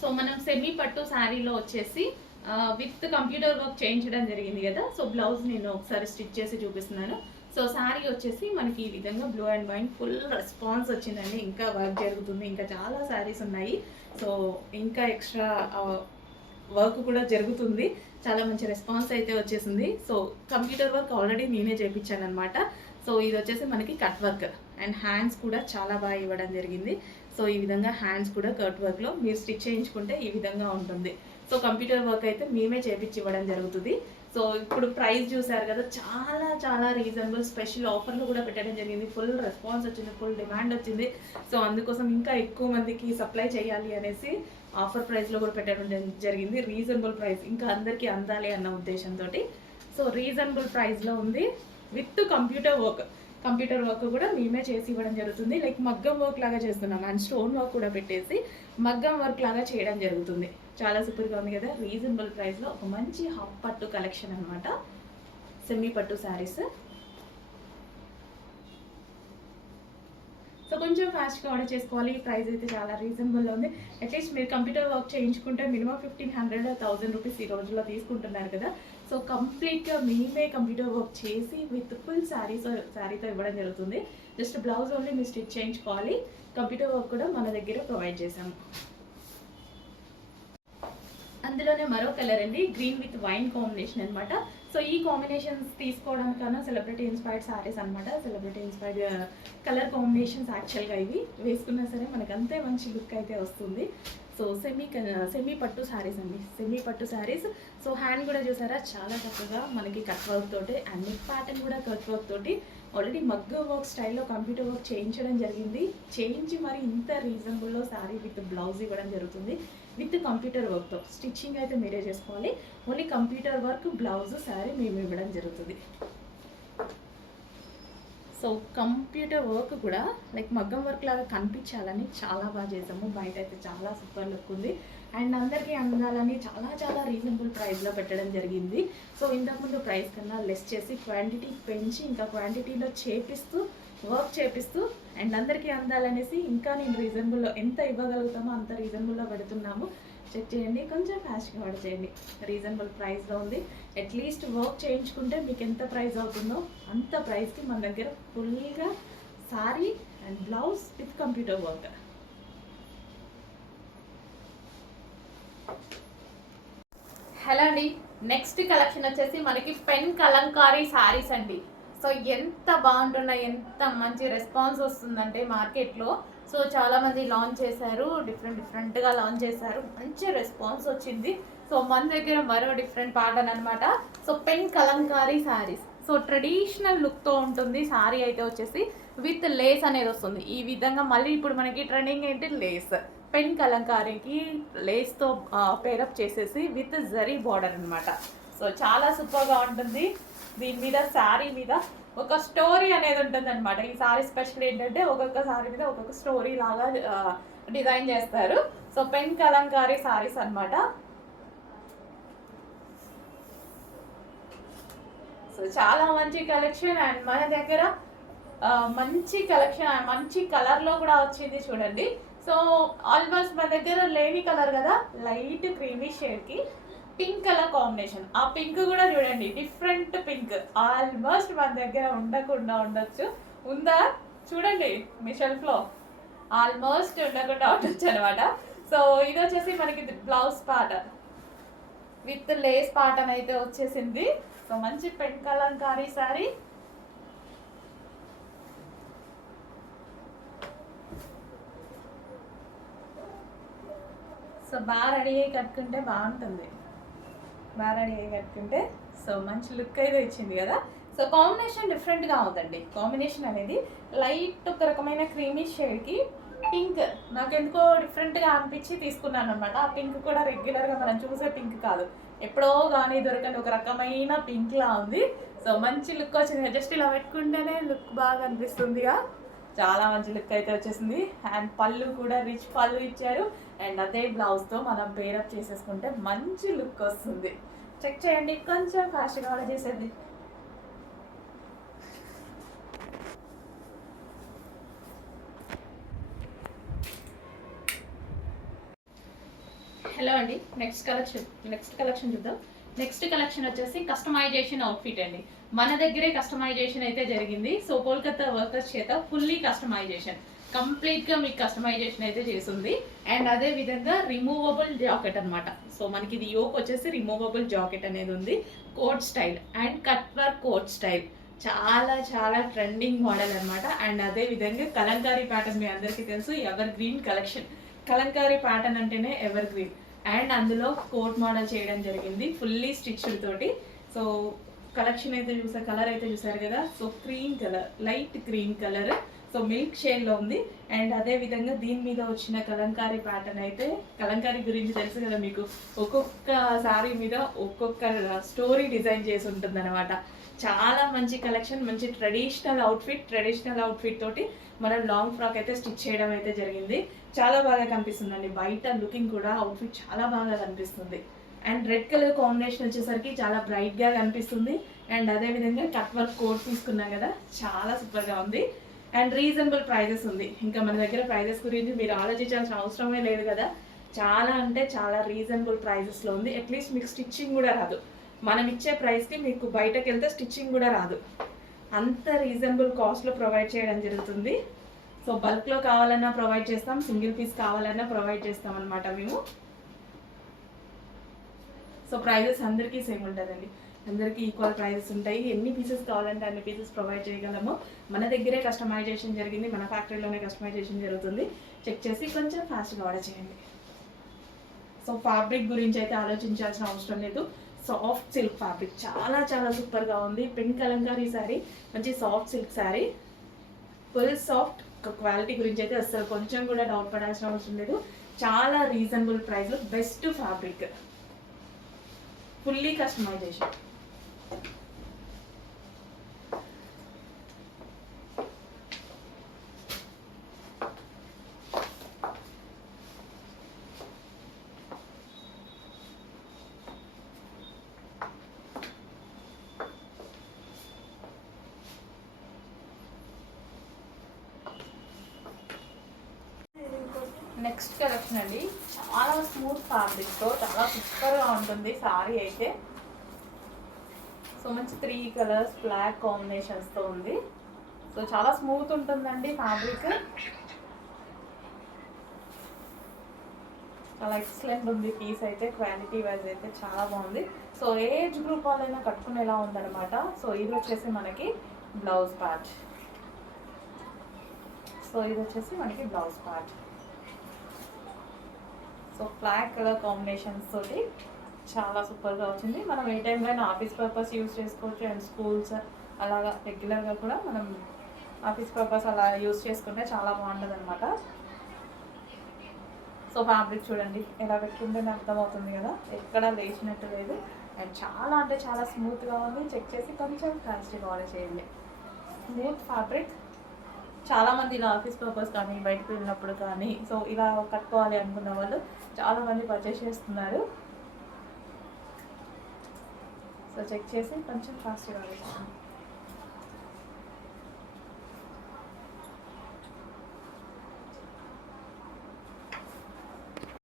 So మనం semi పట్టు శారీలో వచ్చేసి విత్ కంప్యూటర్ వర్క్ చేయించడం జరిగింది కదా. సో బ్లౌజ్ నేను ఒకసారి స్టిచ్ చేసి చూపిస్తున్నాను. సో శారీ వచ్చేసి మనకి ఈ విధంగా blue and white full response వచ్చిందండి. ఇంకా వర్క్ జరుగుతుంది, ఇంకా చాలా శారీస్ ఉన్నాయి. సో ఇంకా ఎక్స్ట్రా వర్క్ కూడా జరుగుతుంది. చాలా మంచి రెస్పాన్స్ అయితే వచ్చేసింది. సో కంప్యూటర్ వర్క్ ఆల్రెడీ నేనే చేయించాను అనమాట. సో ఇది వచ్చేసి మనకి కట్ వర్క్ అండ్ హ్యాండ్స్ కూడా చాలా బాగా ఇవ్వడం జరిగింది. సో ఈ విధంగా హ్యాండ్స్ కూడా కట్ వర్క్లో మీరు స్టిచ్ చేయించుకుంటే ఈ విధంగా ఉంటుంది. సో కంప్యూటర్ వర్క్ అయితే మేమే చేపించి ఇవ్వడం జరుగుతుంది. సో ఇప్పుడు ప్రైస్ చూసారు కదా, చాలా చాలా రీజనబుల్, స్పెషల్ ఆఫర్లు కూడా పెట్టడం జరిగింది. ఫుల్ రెస్పాన్స్ వచ్చింది, ఫుల్ డిమాండ్ వచ్చింది. సో అందుకోసం ఇంకా ఎక్కువ మందికి సప్లై చేయాలి అనేసి ఆఫర్ ప్రైస్లో కూడా పెట్టడం జరిగింది. రీజనబుల్ ప్రైస్, ఇంకా అందరికీ అందాలి అన్న ఉద్దేశంతో. సో రీజనబుల్ ప్రైస్లో ఉంది with computer work. Computer work కూడా మేమే చేసి ఇవ్వడం జరుగుతుంది. లైక్ మగ్గం వర్క్ లాగా చేస్తున్నాం అండ్ స్టోన్ వర్క్ కూడా పెట్టేసి మగ్గం వర్క్ లాగా చేయడం జరుగుతుంది. చాలా సూపర్గా ఉంది కదా. రీజనబుల్ ప్రైస్లో ఒక మంచి హాఫ్ పట్టు కలెక్షన్ అనమాట, సెమీ పట్టు శారీస్. సో కొంచెం ఫాస్ట్గా ఆర్డర్ చేసుకోవాలి. ప్రైస్ అయితే చాలా రీజనబుల్లో ఉంది. అట్లీస్ట్ మీరు కంప్యూటర్ వర్క్ చేయించుకుంటే మినిమం 1500 1000 రూపీస్ ఈ రోజుల్లో తీసుకుంటున్నారు కదా. సో కంప్లీట్గా మేమే కంప్యూటర్ వర్క్ చేసి విత్ ఫుల్ శారీతో ఇవ్వడం జరుగుతుంది. జస్ట్ బ్లౌజ్ ఓన్లీ మీరు స్టిచ్ చేయించుకోవాలి. కంప్యూటర్ వర్క్ కూడా మన దగ్గర ప్రొవైడ్ చేసాము. అందులోనే మరో కలర్ అండి, గ్రీన్ విత్ వైన్ కాంబినేషన్ అనమాట. సో ఈ కాంబినేషన్స్ తీసుకోవడం కన్నా సెలబ్రిటీ ఇన్స్పైర్డ్ శారీస్ అనమాట. సెలబ్రిటీ ఇన్స్పైర్డ్ కలర్ కాంబినేషన్స్ యాక్చువల్గా ఇవి వేసుకున్నా సరే మనకు అంతే మంచి లుక్ అయితే వస్తుంది. సో సెమీ పట్టు శారీస్ అండి, సెమీ పట్టు శారీస్. సో హ్యాండ్ కూడా చూసారా చాలా చక్కగా మనకి కట్ వర్క్ తోటి అండ్ నెక్ ప్యాటర్న్ కూడా కట్ వర్క్ తోటి ఆల్రెడీ మగ్గ వర్క్ స్టైల్లో కంప్యూటర్ వర్క్ చేయించడం జరిగింది. చేయించి మరి ఇంత రీజనబుల్లో శారీ విత్ బ్లౌజ్ ఇవ్వడం జరుగుతుంది. విత్ కంప్యూటర్ వర్క్తో స్టిచ్చింగ్ అయితే మీరే చేసుకోవాలి. Only computer work blouse sari మేము ఇవ్వడం జరుగుతుంది. సో కంప్యూటర్ వర్క్ కూడా లైక్ మగ్గం వర్క్ లాగా కనిపించాలని చాలా బాగా చేసాము. బయట అయితే చాలా సూపర్ లుక్ ఉంది అండ్ అందరికీ అందాలని చాలా చాలా రీజనబుల్ ప్రైస్లో పెట్టడం జరిగింది. సో ఇంతకుముందు ప్రైస్ కన్నా లెస్ చేసి క్వాంటిటీ పెంచి ఇంకా క్వాంటిటీలో వర్క్ చేపిస్తూ అండ్ అందరికీ అందాలనేసి ఇంకా నేను రీజనబుల్లో ఎంత ఇవ్వగలుగుతామో అంత రీజనబుల్లో పెడుతున్నాము. చెక్ చేయండి, కొంచెం ఫాస్ట్గా ఆర్డర్ చేయండి. రీజనబుల్ ప్రైస్లో ఉంది. అట్లీస్ట్ వర్క్ చేయించుకుంటే మీకు ఎంత ప్రైస్ అవుతుందో అంత ప్రైస్కి మన దగ్గర ఫుల్గా sorry and blouse with computer work. Hello అండి, నెక్స్ట్ కలెక్షన్ వచ్చేసి మనకి పెన్ కలంకారీ శారీస్ అండి. సో ఎంత బాగుంటున్నాయి, ఎంత మంచి రెస్పాన్స్ వస్తుందంటే మార్కెట్లో. సో చాలామంది లాంచ్ చేశారు, డిఫరెంట్గా లాంచ్ చేశారు, మంచి రెస్పాన్స్ వచ్చింది. సో మన దగ్గర మరో డిఫరెంట్ ప్యాటర్న్ అనమాట. So pen Kalamkari saris. So traditional లుక్తో ఉంటుంది శారీ అయితే వచ్చేసి విత్ లేస్ అనేది వస్తుంది ఈ విధంగా. మళ్ళీ ఇప్పుడు మనకి ట్రెండింగ్ ఏంటి, లేస్. పెన్ కలంకారీకి లేస్తో పేరప్ చేసేసి విత్ జరీ బార్డర్ అనమాట. సో చాలా సూపర్గా ఉంటుంది. దీని మీద శారీ మీద ఒక స్టోరీ అనేది ఉంటుంది అనమాట. ఈ శారీ స్పెషల్ ఏంటంటే ఒక్కొక్క శారీ మీద ఒక్కొక్క స్టోరీ లాగా డిజైన్ చేస్తారు. సో పెన్ కలంకారీ శారీస్ అనమాట. సో చాలా మంచి కలెక్షన్ అండ్ మన దగ్గర మంచి కలెక్షన్, మంచి కలర్లో కూడా వచ్చింది చూడండి. సో ఆల్మోస్ట్ మన దగ్గర లేని కలర్ కదా, లైట్ క్రీమీ షేడ్కి పింక్ కలర్ కాంబినేషన్. ఆ పింక్ కూడా చూడండి, డిఫరెంట్ పింక్. ఆల్మోస్ట్ మన దగ్గర ఉండకుండా ఉండొచ్చు, ఉందా చూడండి మీ షెల్ఫ్లో, ఆల్మోస్ట్ ఉండకుండా ఉండొచ్చు అనమాట. సో ఇది వచ్చేసి మనకి blouse pattern with lace pattern అయితే వచ్చేసింది. సో మంచి పెన్ కలంకారీ శారీ. సో బాగా రెడీ అయ్యి కట్టుకుంటే బాగుంటుంది, బాగా రెడీ అయ్యి కట్టుకుంటే. సో మంచి లుక్ అయితే ఇచ్చింది కదా. సో కాంబినేషన్ డిఫరెంట్గా ఉందండి. కాంబినేషన్ అనేది లైట్ ఒక రకమైన క్రీమీ షేడ్కి పింక్ నాకు ఎందుకో డిఫరెంట్గా అనిపించి తీసుకున్నాను అనమాట. ఆ పింక్ కూడా రెగ్యులర్గా మనం చూసే పింక్ కాదు, ఎప్పుడో కానీ దొరకని ఒక రకమైన పింక్లా ఉంది. సో మంచి లుక్ వచ్చింది. జస్ట్ ఇలా పెట్టుకుంటేనే లుక్ బాగా అనిపిస్తుందిగా. చాలా మంచి లుక్ అయితే వచ్చేసింది. అండ్ పళ్ళు కూడా రిచ్ పళ్ళు ఇచ్చారు అండ్ అదే బ్లౌజ్తో మనం పేరప్ చేసేసుకుంటే మంచి లుక్ వస్తుంది. చెక్ చేయండి, కొంచెం ఫాస్ట్గా ఆర్డర్ చేసేది. హలో అండి, నెక్స్ట్ కలెక్షన్ చూద్దాం. నెక్స్ట్ కలెక్షన్ వచ్చేసి కస్టమైజేషన్ అవుట్ఫిట్ అండి. మన దగ్గరే కస్టమైజేషన్ అయితే జరిగింది. సో కోల్కతా వర్కర్స్ చేత ఫుల్లీ కస్టమైజేషన్, కంప్లీట్గా మీకు కస్టమైజేషన్ అయితే చేసింది. అండ్ అదే విధంగా రిమూవబుల్ జాకెట్ అనమాట. సో మనకి ఇది యోక్ వచ్చేసి రిమూవబుల్ జాకెట్ అనేది ఉంది. Coat style and cut work coat style, చాలా చాలా ట్రెండింగ్ మోడల్ అనమాట. అండ్ అదే విధంగా కలంకారీ ప్యాటర్న్ మీ అందరికీ తెలుసు, ever green collection. Kalamkari pattern అంటేనే ఎవర్ గ్రీన్. అండ్ అందులో కోట్ మోడల్ చేయడం జరిగింది ఫుల్లీ స్టిచ్డ్ తోటి. సో కలెక్షన్ అయితే చూసారు, కలర్ అయితే చూసారు కదా. So cream colour, light cream colour, so milk షేడ్లో ఉంది. అండ్ అదే విధంగా దీని మీద వచ్చిన కలంకారీ ప్యాటర్న్ అయితే, కలంకారీ గురించి తెలుసు కదా మీకు, ఒక్కొక్క సారీ మీద ఒక్కొక్క స్టోరీ డిజైన్ చేసి ఉంటుంది అనమాట. చాలా మంచి కలెక్షన్, మంచి ట్రెడిషనల్ అవుట్ఫిట్ తోటి మనం లాంగ్ ఫ్రాక్ అయితే స్టిచ్ చేయడం అయితే జరిగింది. చాలా బాగా కనిపిస్తుందండి, బయట లుకింగ్ కూడా అవుట్ఫిట్ చాలా బాగా కనిపిస్తుంది. అండ్ రెడ్ కలర్ కాంబినేషన్ వచ్చేసరికి చాలా బ్రైట్గా కనిపిస్తుంది. అండ్ అదేవిధంగా కట్ వర్క్ కోట్ తీసుకున్నాం కదా, చాలా సూపర్గా ఉంది. అండ్ రీజనబుల్ ప్రైజెస్ ఉంది. ఇంకా మన దగ్గర ప్రైజెస్ గురించి మీరు ఆలోచించాల్సిన అవసరమే లేదు కదా. చాలా అంటే చాలా రీజనబుల్ ప్రైజెస్లో ఉంది. అట్లీస్ట్ మీకు స్టిచ్చింగ్ కూడా రాదు. మనం ఇచ్చే ప్రైస్కి మీకు బయటకు వెళ్తే స్టిచ్చింగ్ కూడా రాదు, అంత రీజనబుల్ కాస్ట్లో ప్రొవైడ్ చేయడం జరుగుతుంది. సో బల్క్లో కావాలన్నా ప్రొవైడ్ చేస్తాం, సింగిల్ పీస్ కావాలన్నా ప్రొవైడ్ చేస్తాం అనమాట మేము. సో ప్రైజెస్ అందరికీ సేమ్ ఉంటుందండి, అందరికీ ఈక్వల్ ప్రైజెస్ ఉంటాయి. ఎన్ని పీసెస్ కావాలంటే అన్ని పీసెస్ ప్రొవైడ్ చేయగలము. మన దగ్గరే కస్టమైజేషన్ జరిగింది, మన ఫ్యాక్టరీలోనే కస్టమైజేషన్ జరుగుతుంది. చెక్ చేసి కొంచెం ఫాస్ట్గా ఆర్డర్ చేయండి. సో ఫ్యాబ్రిక్ గురించి అయితే ఆలోచించాల్సిన అవసరం లేదు. సాఫ్ట్ సిల్క్ ఫ్యాబ్రిక్ చాలా చాలా సూపర్గా ఉంది. పింక్ కలంకారీ శారీ, మంచి soft silk sari, full soft. Quality గురించి అయితే అసలు కొంచెం కూడా డౌట్ పడాల్సిన అవసరం లేదు. చాలా రీజనబుల్ ప్రైస్లో best fabric, fully customisation. Next collection అండి, చాలా స్మూత్ ఫ్యాబ్రిక్తో చాలా సూపర్గా ఉంటుంది సారీ అయితే. సో మంచి 3 కలర్స్ బ్లాక్ కాంబినేషన్స్తో ఉంది. సో చాలా స్మూత్ ఉంటుందండి ఫ్యాబ్రిక్, చాలా ఎక్సలెంట్ ఉంది పీస్ అయితే. క్వాలిటీ వైజ్ అయితే చాలా బాగుంది. సో ఏజ్ గ్రూప్ వాళ్ళైనా కట్టుకునేలా ఉందన్నమాట. సో ఇది వచ్చేసి మనకి blouse part. So black colour combinations తోటి చాలా సూపర్గా వచ్చింది. మనం ఏ టైంలో అయినా ఆఫీస్ పర్పస్ యూజ్ చేసుకోవచ్చు. అండ్ స్కూల్స్ అలాగా రెగ్యులర్గా కూడా మనం ఆఫీస్ పర్పస్ అలా యూజ్ చేసుకుంటే చాలా బాగుంటుంది అనమాట. సో ఫ్యాబ్రిక్ చూడండి ఎలా పెట్టుకుంటేనే అర్థమవుతుంది కదా, ఎక్కడా లేచినట్టు లేదు. అండ్ చాలా అంటే చాలా స్మూత్గా ఉంది. చెక్ చేసి కొంచెం ఫాస్ట్గా ఆర్డర్ చేయండి. స్మూత్ ఫ్యాబ్రిక్, చాలామంది ఇలా ఆఫీస్ పర్పస్ కానీ బయటకు వెళ్ళినప్పుడు కానీ సో ఇలా కట్టుకోవాలి అనుకున్న వాళ్ళు చాలామంది పర్చేస్ చేస్తున్నారు. సో చెక్ చేసి కొంచెం ఫాస్ట్గా ఆర్డర్ చేయండి.